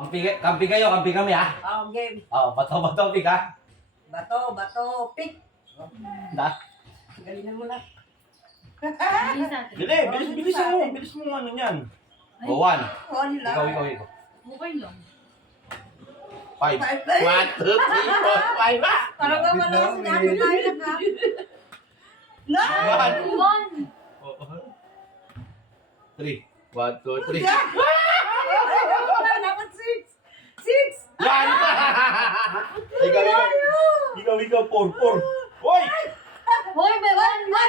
Kampi kayo, kampi kami ha. Game. Bato, pick ha. Bato, pick. Da. Galingan mo na. Dili, bilis mo ano niyan. O, 1. One lang. Ikaw. Okay lang. 5. 1, 2, 3, 4, 5 ha. Parang naman na sinabi tayo na ka. No! 1. 3. 1, 2, 3. Dapat six. Yan! Ikaw, 4. Hoy! Hoy, may one na!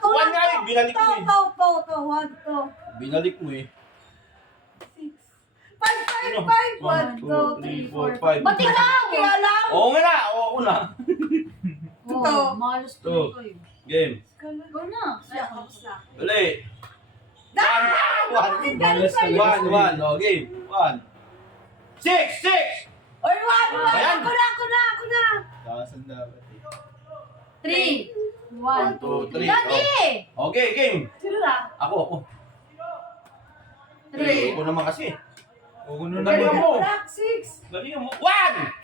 One nga eh, binalik mo eh. One. Binalik mo eh. Six. Five. 1, 2, 3, 4, 5. Ba't ikaw? Kaya lang. Oo nga na, ako na. Oh, malas Ito. tuloy kayo. Game. Go na. Siya, tapos na. Dali. 1. O, game. 1. 6. Oy, one. Ayan. Ako na. Tasan dapat. 3, 1, 2, 3. Daddy! Okay, game. Sino na? Ako. 3. Ako naman kasi. Uno na Galingan mo. mo. Black, six. Galingan mo. 1.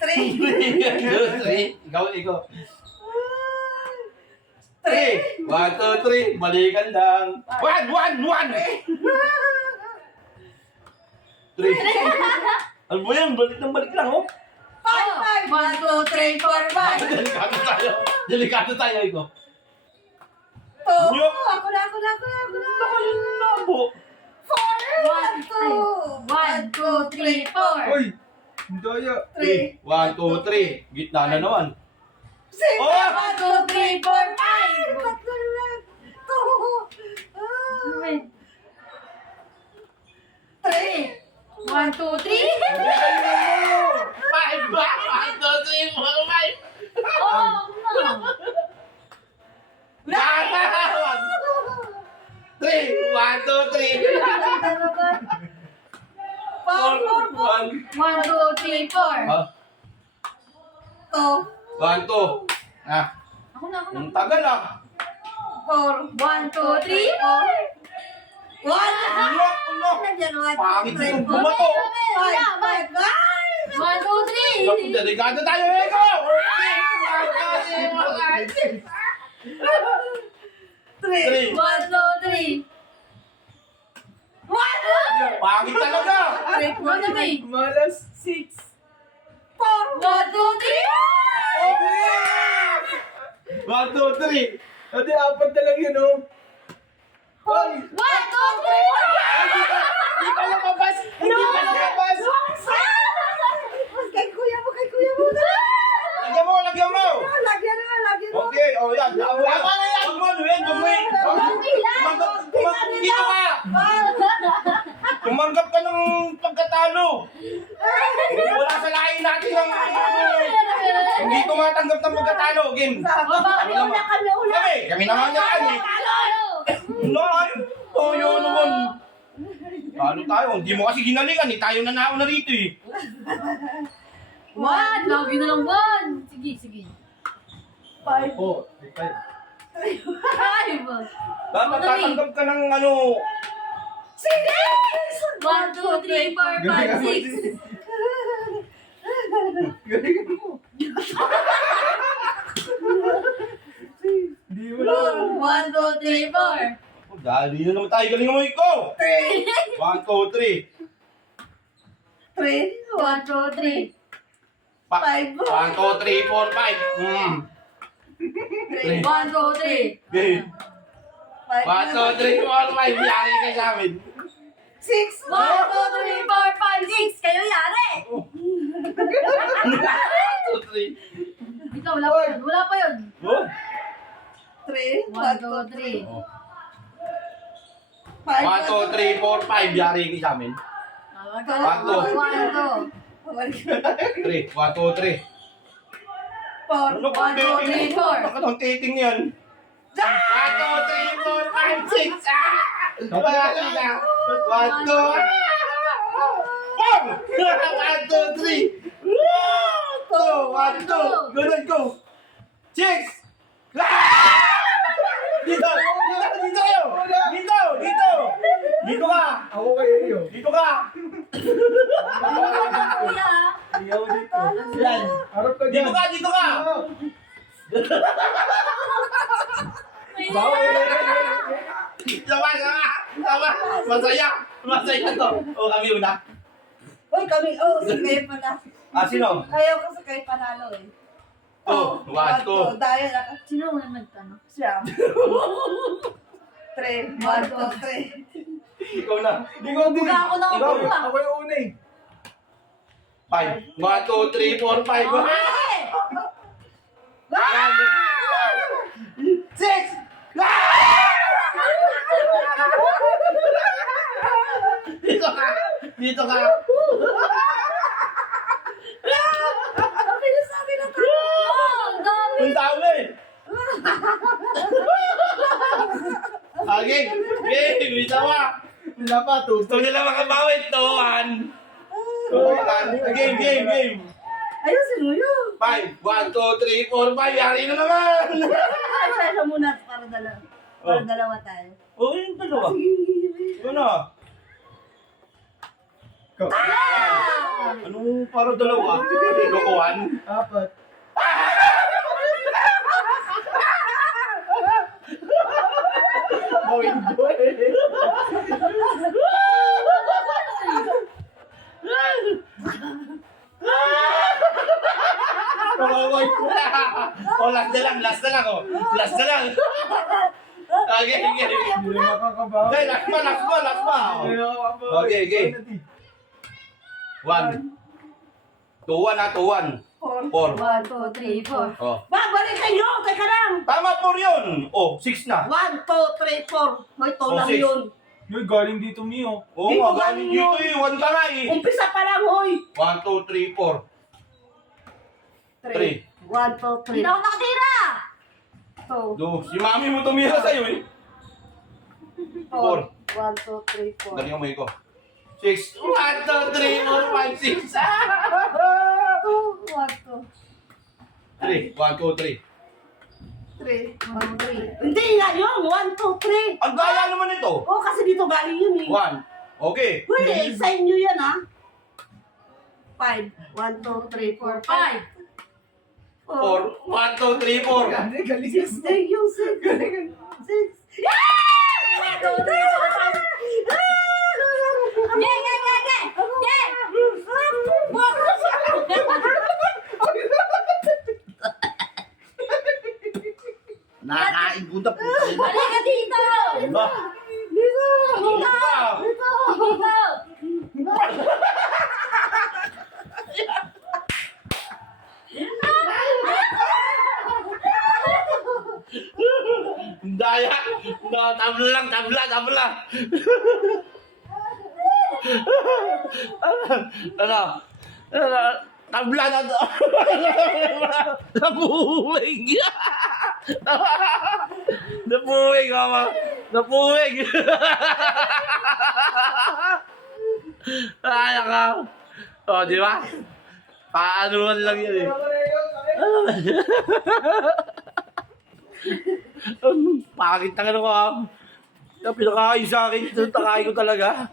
Three. 2, 3. Ikaw. 3. 1, 2, 3. Balikan lang. 1. 3. Ano mo yan? Balik lang, oh. Five. 1, 2, 3, 4, 5. Delikado tayo, iko. Two. Nyok. Ako na. Nakalabo. 4. 1, 2, 3, 4. Uy! Ang daya. 3. 1, 2, 3. Gitna na naman. 6. Oh! 1, 2, 3, 4, 5. Tatlo lang. 3. 1, 2, 3. 5 ba? 1, 2, 3, 4, 5. Oh, no. 3. 1, 2, 3. 4. 1. 1, 2, 3, 4. 1, 2. Ah, Ako na. ang tagal ah. 4. 1, 2, 3. 1. Ulo. Nandiyan, 1, Pangit 2, 3, itong 4, bumato. 5. 1, 2, 3. Naku, delikado tayo, Eko! 3. 3. 1, 2, 3. 1. Pangit talaga. 3, 4, Ano ba eh? Malas. 6. 4. 1, 2, 3. 1, 2, 3. Ate, apat na lang yun, oh. Hoy! 1, 2, 3. Hindi ka lumabas! Hindi ka lumabas! Kay kuya mo. Lagyan mo. Lagyan na. Okay, oh yan. Tama na yan. Huwag mo. Dito ka. Tumanggap ka ng pagkatalo. Wala sa lahi natin ng hindi tumatanggap ng pagkatalo. Game. Kami naman yan eh. Unahan. Oh, yun naman. Talo tayo. Hindi mo kasi ginalingan eh. Tayo nanao na rito eh. 1. Lagi na lang 1. Sige. 5. Oh, 5. 5. Dapat tatanggap ka ng ano. 6. 1, 2, 3, 4, 5, 6. Galingan mo. Hindi mo lang. 1, 2, 3, 4. Dali na naman tayo. Galingan mo ikaw. 3. 1, 2, 3. 1, 2, 3. 1, 2, 3, 4, 5. 1, 2, 3. Okay. 1, 2, 3, 4, 5. Yari ka sa amin. 6. 1, 2, 3, 4, 5, 6. Kayo yari. 1, 2, 3. Ikaw, wala pa yun. Oh. 3. 1, 2, 3. 1, 2, 3, 4, 5. Yari ka sa amin. 1, 2. 3. 1, 2, 3. 4. Ano kung 1, 2, 3, 4. Bakit ang titing yan? 1, 2, 3, 4, 5, 6. Wala na. 1, 2. 1, 2, 3. 1, 2. Ganun, go. 6. Dito kayo. Dito ka. Ako kayo yun. Dito ka. Ayaw dito. Yan. Harap ka Dito dyan. ka, dito ka! Bawal. Sama, sama! Sama! Masaya! Masaya to! O, kami una. Uy, kami, si kayo pala. Ah, sino? Ayaw kasi kayo panalo eh. Oh, one, two. Dahil ako. Sino ang nagtanong? Siya. 3, 1, 2, 3. Ikaw na. Ikaw din. Buka ako ng Ikaw, buka. ako yung una eh. 5. 1, 2, 3, 4, 5. Six! Dito ka! Dito ka! Sabi na to. Ang dami! Ang dami! Okay, game! Bisa ka! Wala pa, Gusto nila makabawit, Tuan! Game! Ayusin mo yun. 5, 1, 2, 3, 4, 5. Yari na naman! Ay, muna para dalawa. Para dalawa tayo. Oh, yung dalawa. Yun na. Ikaw. Anong para dalawa? Lokohan? 4. Bawin ko eh. Kawaway ko na. Oh, last na lang. Oh. Last na lang. Okay. Hindi na makakabawi. Okay, last pa. Hindi na makakabawi. Okay. 1. 2-1 ha, 2-1. 4. 1, 2, 3, 4. Oh. Babalik kayo! Teka lang! Tama 4 yun. Oh, 6 na. 1, 2, 3, 4. Hoy, to lang six. yun. Yung galing dito, Mio. Oo Dito nga, galing galing dito yun. eh. 1 ka nga eh. Umpisa pa lang, hoy! 1, 2, 3, 4. 3. 1, 2, 3. Hindi na ako nakatira! 2, Do, si mami mo tumira sa'yo eh. 4. 1, 2, 3, 4. Galing ang may ko. 6. 1, 2, 3, 4, 5, 6. 2, 1, 2, 3. 1, 2, 3. 3, 1, 3. Hindi nga yun! 1, 2, 3. Ang gaya naman ito. Oh, kasi dito galing yun eh. 1. Okay. Uy, sa inyo yan ha. 5, 1, 2, 3, 4, 5. 4. 1, 2, 3, 4. Galing. 6 din yung 6. 6. Nakakain ko na po. Halika dito! Ba? Dito! Ba? Dito! Daya. No, tabla. Tabla na to. Napuwing. Napuwing, mama. Napuwing. Ay, ka. O, di ba? Paanuhan lang yan eh. Pakakita ka na ko ha. Pinakain sa akin. Ito, takain ko talaga.